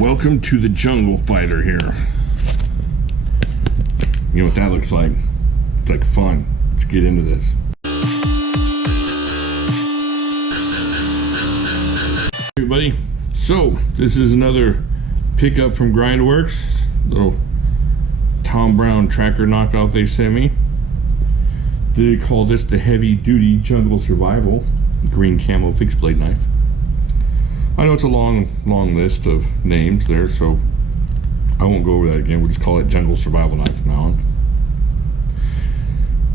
Welcome to the jungle fighter here. You know what that looks like? It's like fun. Let's get into this. Hey everybody, so this is another pickup from GRINDWORX. Little Tom Brown tracker knockoff they sent me. They call this the heavy duty jungle survival green camo fixed blade knife. I know it's a long list of names there, so I won't go over that again. We'll just call it jungle survival knife from now on.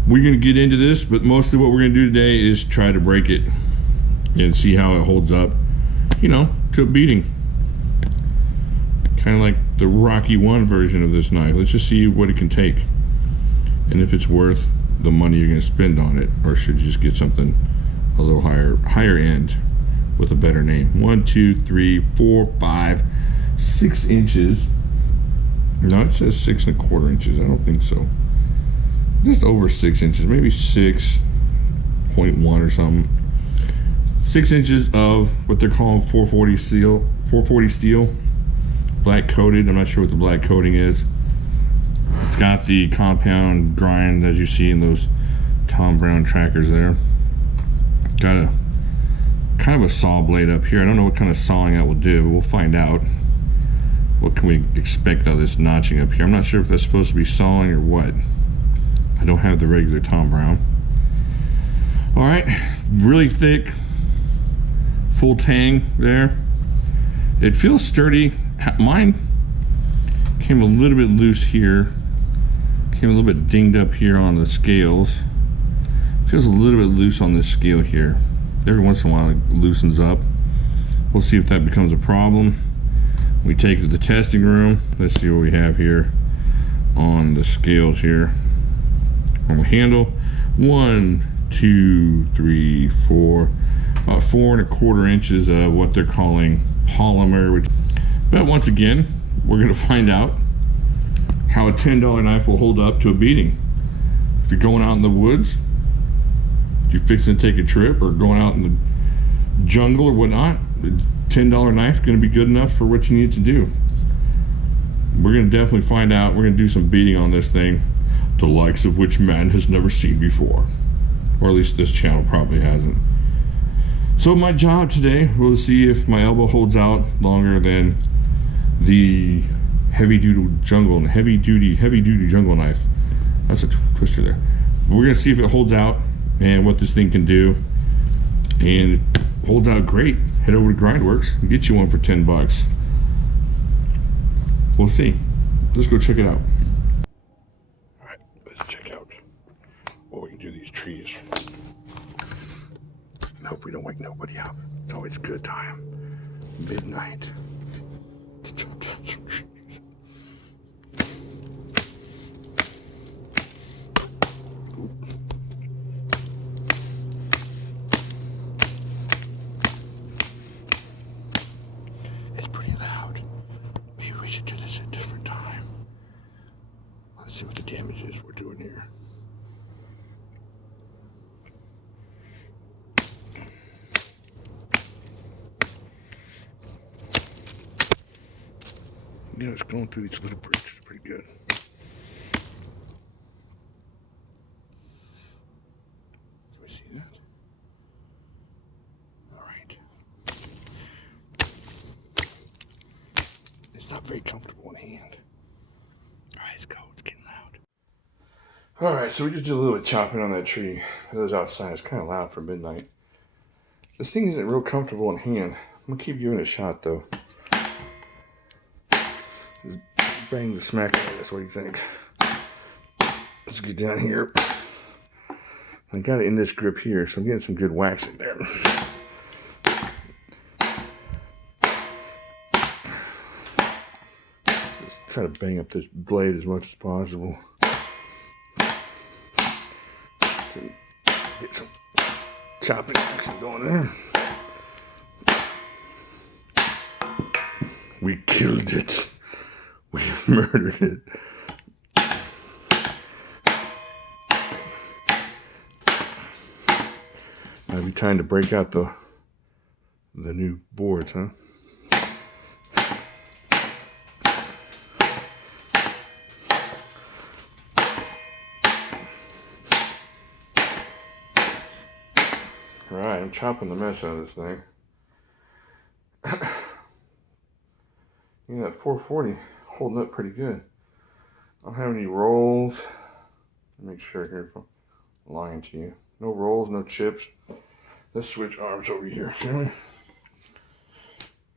We're going to get into this, but mostly what we're going to do today is try to break it and see how it holds up, you know, to a beating. Kind of like the Rocky 1 version of this knife. Let's just see what it can take and if it's worth the money you're going to spend on it, or should you just get something a little higher end with a better name. 1, 2, 3, 4, 5, 6 inches. No, it says 6 1/4 inches. I don't think so. Just over 6 inches, maybe 6.1 or something. 6 inches of what they're calling 440 steel, black coated. I'm not sure what the black coating is. It's got the compound grind as you see in those Tom Brown trackers there. Got a kind of a saw blade up here. I don't know what kind of sawing that will do, but we'll find out. What can we expect out of this notching up here? I'm not sure if that's supposed to be sawing or what. I don't have the regular Tom Brown. All right, really thick, full tang there. It feels sturdy. Mine came a little bit loose here. Came a little bit dinged up here on the scales. Feels a little bit loose on this scale here. Every once in a while it loosens up. We'll see if that becomes a problem. We take it to the testing room. Let's see what we have here on the scales here. On the handle, 1, 2, 3, 4, about 4 1/4 inches of what they're calling polymer. But once again, we're going to find out how a $10 knife will hold up to a beating. If you're going out in the woods, if you're fixing to take a trip or going out in the jungle or whatnot, a $10 knife is going to be good enough for what you need to do. We're going to definitely find out. We're going to do some beating on this thing, the likes of which man has never seen before, or at least this channel probably hasn't. So my job today, we'll see if my elbow holds out longer than the heavy duty jungle knife. That's a twister there. We're going to see if it holds out and what this thing can do, and it holds out great. Head over to GRINDWORX and get you one for 10 bucks. We'll see. Let's go check it out. All right, let's check out what we can do to these trees. I hope we don't wake nobody up. It's always a good time. Midnight to chop down some trees. See what the damage is we're doing here. You know, it's going through these little bricks. It's pretty good. Do we see that? All right. It's not very comfortable in hand. All right, let's go. It's getting loud. All right, so we just did a little bit of chopping on that tree. It was outside. It's kind of loud for midnight. This thing isn't real comfortable in hand. I'm gonna keep giving it a shot though. Just bang the smack out of it. That's what you think. Let's get down here. I got it in this grip here, so I'm getting some good wax in there. Just try to bang up this blade as much as possible. So get some chopping action going there. We killed it. We murdered it. Might be time to break out the new boards, huh? Alright, I'm chopping the mess out of this thing. That 440 holding up pretty good. I don't have any rolls. Make sure here, I'm lying to you. No rolls, no chips. Let's switch arms over here, shall we?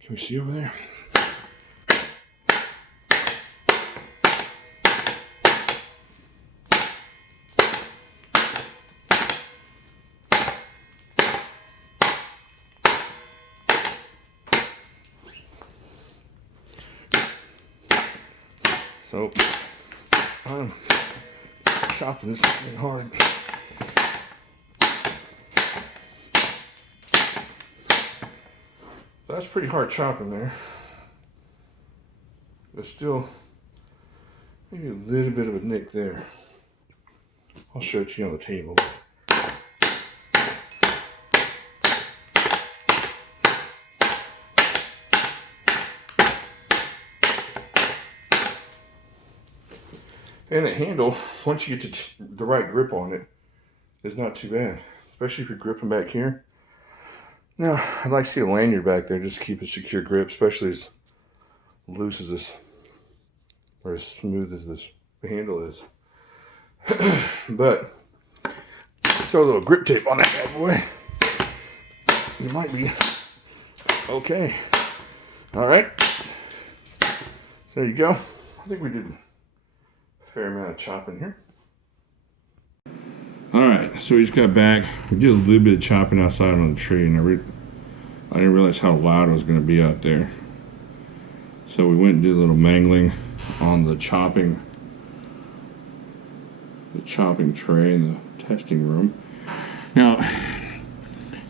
Can we see over there? So, I'm chopping this thing hard. That's pretty hard chopping there. But still, maybe a little bit of a nick there. I'll show it to you on the table. And the handle, once you get to the right grip on it, is not too bad. Especially if you're gripping back here. Now, I'd like to see a lanyard back there just to keep a secure grip, especially as loose as this, or as smooth as this handle is. But, throw a little grip tape on that bad boy. You might be okay. Alright. So there you go. I think we did fair amount of chopping here. Alright, so we just got back. We did a little bit of chopping outside on the tree, and I didn't realize how loud it was going to be out there. So we went and did a little mangling on the chopping tray in the testing room. Now,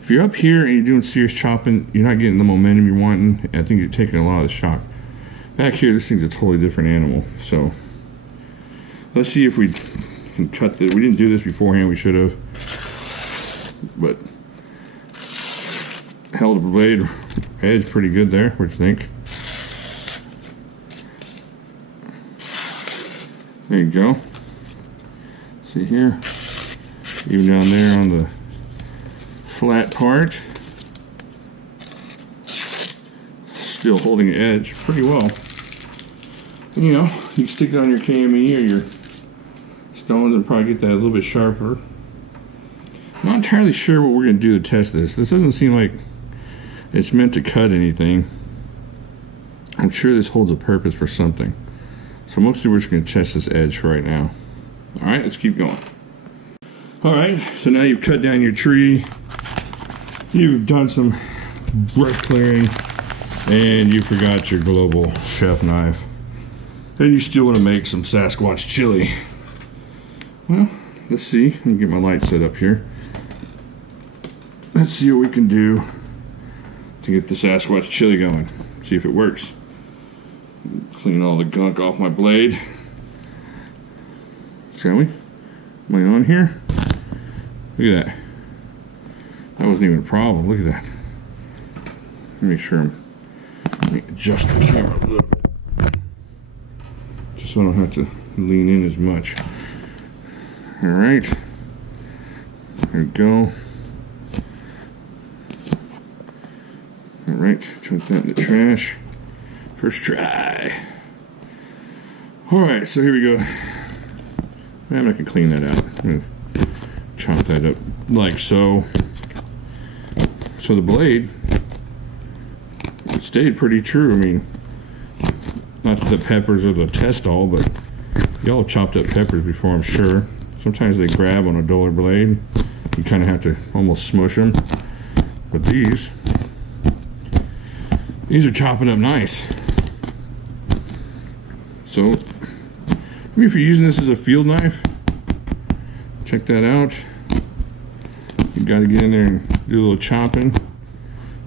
if you're up here and you're doing serious chopping, you're not getting the momentum you're wanting. I think you're taking a lot of the shock. Back here, this thing's a totally different animal. So let's see if we can cut this. We didn't do this beforehand, we should have. But held the blade edge pretty good there. What do you think? There you go. See here? Even down there on the flat part. Still holding the edge pretty well. And, you know, you can stick it on your KME or your stones and probably get that a little bit sharper. Not entirely sure what we're going to do to test this. This doesn't seem like it's meant to cut anything. I'm sure this holds a purpose for something. So mostly we're just going to test this edge for right now. Alright, let's keep going. Alright, so now you've cut down your tree. You've done some brush clearing. And you forgot your global chef knife. And you still want to make some Sasquatch chili. Well, let's see. Let me get my light set up here. Let's see what we can do to get the Sasquatch chili going. See if it works. Clean all the gunk off my blade. Shall we? Am I on here? Look at that. That wasn't even a problem. Look at that. Let me make sure let me adjust the camera a little bit. Just so I don't have to lean in as much. Alright. There we go. Alright, chuck that in the trash. First try. Alright, so here we go. I'm not going to clean that out. I'm going to chop that up like so. So the blade stayed pretty true. I mean, not the peppers or the test all, but y'all have chopped up peppers before, I'm sure. Sometimes they grab on a duller blade. You kind of have to almost smush them. But these are chopping up nice. So, maybe if you're using this as a field knife, check that out. You got to get in there and do a little chopping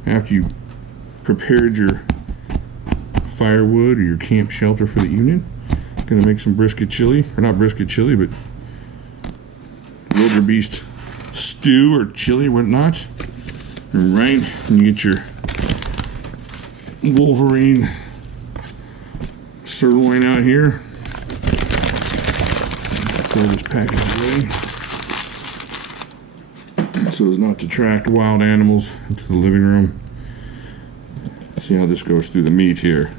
after you prepared your firewood or your camp shelter for the evening. Gonna make some brisket chili, or not brisket chili, but wildebeest stew or chili, whatnot. Right, and you get your Wolverine sirloin out here. Throw this package away. so as not to attract wild animals into the living room. See how this goes through the meat here.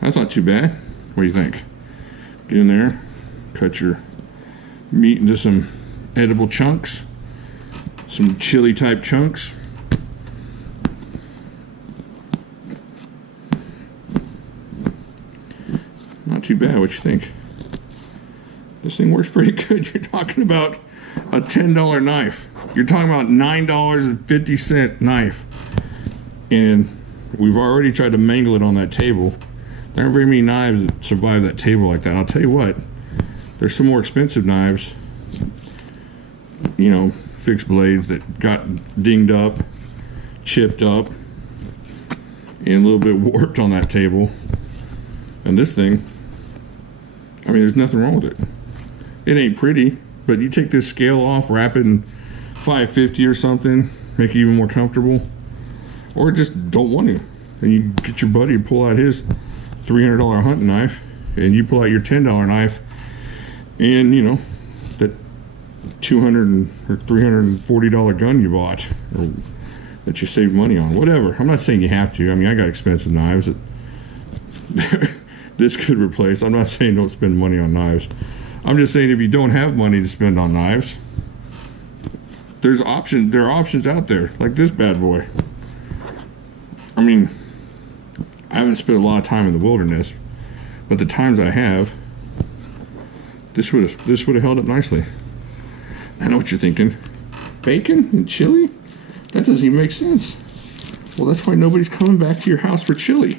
That's not too bad. What do you think? Get in there, cut your meat into some edible chunks, some chili type chunks. Not too bad. What you think? This thing works pretty good. You're talking about a $10 knife. You're talking about $9.50 knife. And we've already tried to mangle it on that table. There aren't very many knives that survive that table like that. I'll tell you what, there's some more expensive knives, you know, fixed blades that got dinged up, chipped up, and a little bit warped on that table. And this thing, I mean, there's nothing wrong with it. It ain't pretty, but you take this scale off, wrap it in 550 or something, make it even more comfortable, or just don't want to. And you get your buddy to pull out his $300 hunting knife, and you pull out your $10 knife, and you know, that $200 or $340 gun you bought, or that you saved money on, whatever. I'm not saying you have to. I mean, I got expensive knives that this could replace. I'm not saying don't spend money on knives. I'm just saying if you don't have money to spend on knives, there are options out there, like this bad boy. I mean, I haven't spent a lot of time in the wilderness, but the times I have, this would have held up nicely. I know what you're thinking. Bacon and chili? That doesn't even make sense. Well, that's why nobody's coming back to your house for chili.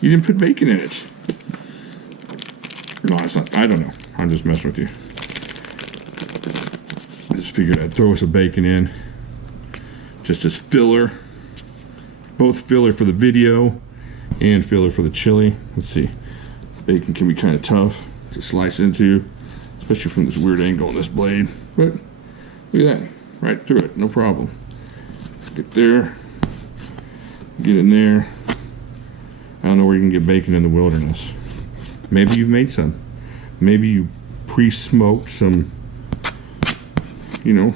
You didn't put bacon in it. No, it's not. I don't know. I'm just messing with you. I just figured I'd throw some bacon in, just as filler. Both filler for the video and filler for the chili. Let's see. Bacon can be kind of tough to slice into, especially from this weird angle on this blade. But look at that, right through it, no problem. Get there, get in there. I don't know where you can get bacon in the wilderness. Maybe you've made some. Maybe you pre-smoked some, you know,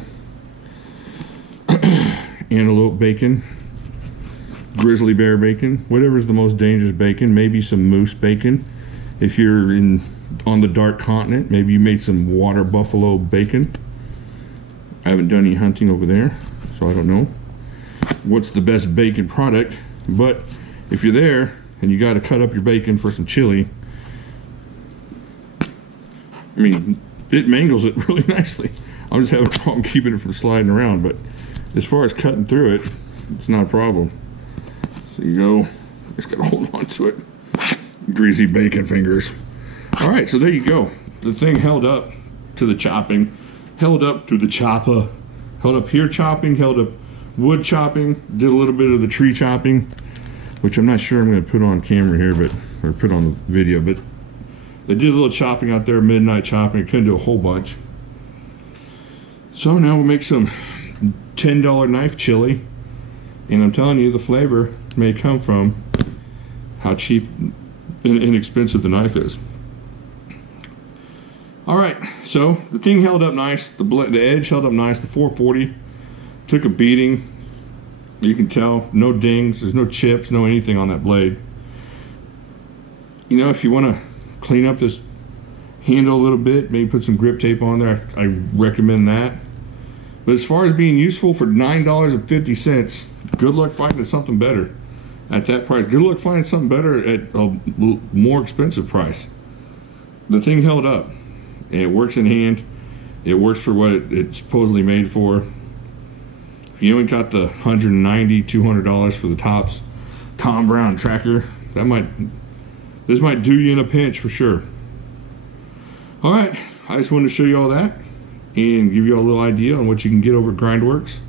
antelope bacon, grizzly bear bacon, whatever's the most dangerous bacon. Maybe some moose bacon. If you're on the dark continent, maybe you made some water buffalo bacon. I haven't done any hunting over there, so I don't know what's the best bacon product. But if you're there and you got to cut up your bacon for some chili, I mean, it mangles it really nicely. I'm just having a problem keeping it from sliding around, but as far as cutting through it, it's not a problem. So you go, just gotta hold on to it. Greasy bacon fingers. All right, so there you go. The thing held up to the chopping, held up to the chopper, held up here chopping, held up wood chopping, did a little bit of the tree chopping, which I'm not sure I'm gonna put on camera here, or put on the video, but they did a little chopping out there, midnight chopping. I couldn't do a whole bunch. So now we'll make some $10 knife chili, and I'm telling you, the flavor may come from how cheap and inexpensive the knife is. All right, so the thing held up nice. The edge held up nice. The 440 took a beating. You can tell, no dings. There's no chips, no anything on that blade. You know, if you want to clean up this handle a little bit, maybe put some grip tape on there, I recommend that. But as far as being useful for $9.50, good luck finding something better at that price. Good luck finding something better at a more expensive price. The thing held up, and it works in hand. It works for what it's supposedly made for. If you only got the $190, $200 for the Tom Brown tracker, this might do you in a pinch for sure. All right, I just wanted to show you all that and give you all a little idea on what you can get over at GRINDWORX.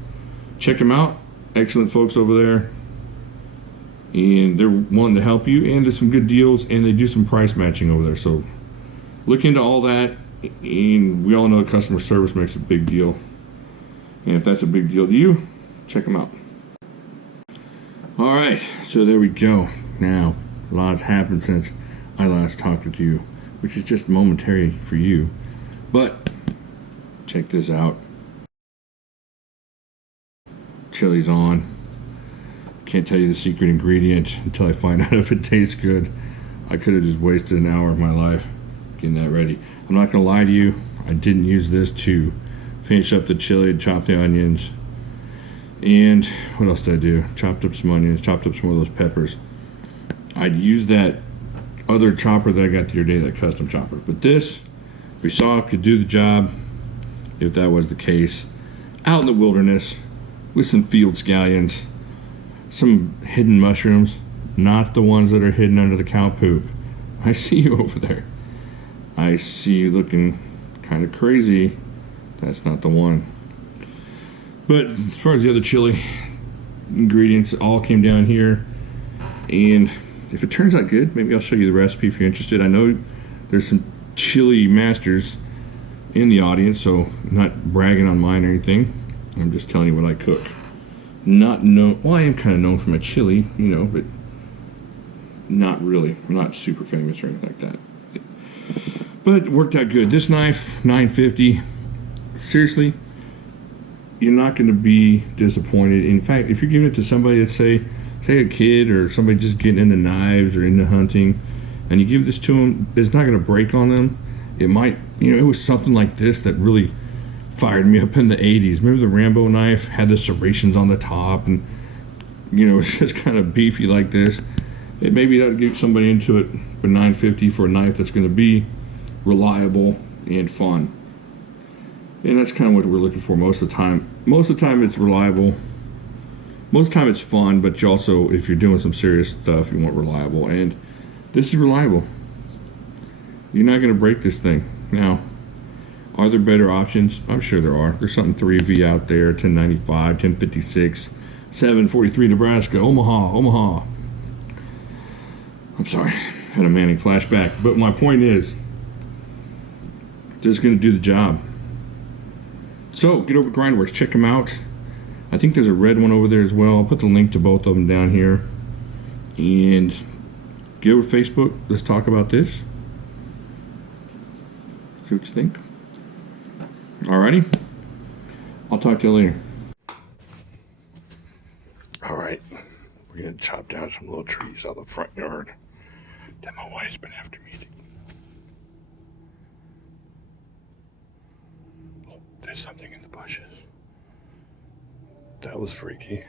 Check them out. Excellent folks over there. And they're wanting to help you, and there's some good deals, and they do some price matching over there. So look into all that, and we all know customer service makes a big deal. And if that's a big deal to you, check them out. All right, so there we go. Now, a lot's happened since I last talked with you, which is just momentary for you. But check this out. chili's on. Can't tell you the secret ingredient until I find out if it tastes good. I could have just wasted an hour of my life getting that ready. I'm not gonna lie to you, I didn't use this to finish up the chili, chop the onions, and what else did I do? Chopped up some onions, chopped up some of those peppers. I'd use that other chopper that I got the other day, that custom chopper. But this, we saw it could do the job, if that was the case. Out in the wilderness, with some field scallions, some hidden mushrooms, not the ones that are hidden under the cow poop. I see you over there. I see you looking kind of crazy. That's not the one. But as far as the other chili ingredients, it all came down here. And if it turns out good, maybe I'll show you the recipe if you're interested. I know there's some chili masters in the audience, so I'm not bragging on mine or anything. I'm just telling you what I cook. Not known, well, I am kind of known for my chili, you know, but not really. I'm not super famous or anything like that. But it worked out good. This knife, $9.50. Seriously, you're not going to be disappointed. In fact, if you're giving it to somebody that's say a kid or somebody just getting into knives or into hunting, and you give this to them, it's not going to break on them. It might, you know, it was something like this that really fired me up in the 80s. Remember the Rambo knife had the serrations on the top, and you know, it's just kind of beefy like this. Maybe that would get somebody into it for $9.50 for a knife that's going to be reliable and fun. And that's kind of what we're looking for most of the time. Most of the time it's reliable. Most of the time it's fun, but you also, if you're doing some serious stuff, you want reliable. And this is reliable. You're not going to break this thing. Now, are there better options? I'm sure there are. There's something 3V out there, 1095, 1056, 743 Nebraska, Omaha. I'm sorry, had a Manning flashback. But my point is, this is going to do the job. So, get over to GRINDWORX, check them out. I think there's a red one over there as well. I'll put the link to both of them down here. And get over to Facebook, let's talk about this. See what you think. Alrighty, I'll talk to you later. Alright, we're going to chop down some little trees out of the front yard that my wife's been after me. Oh, there's something in the bushes. That was freaky.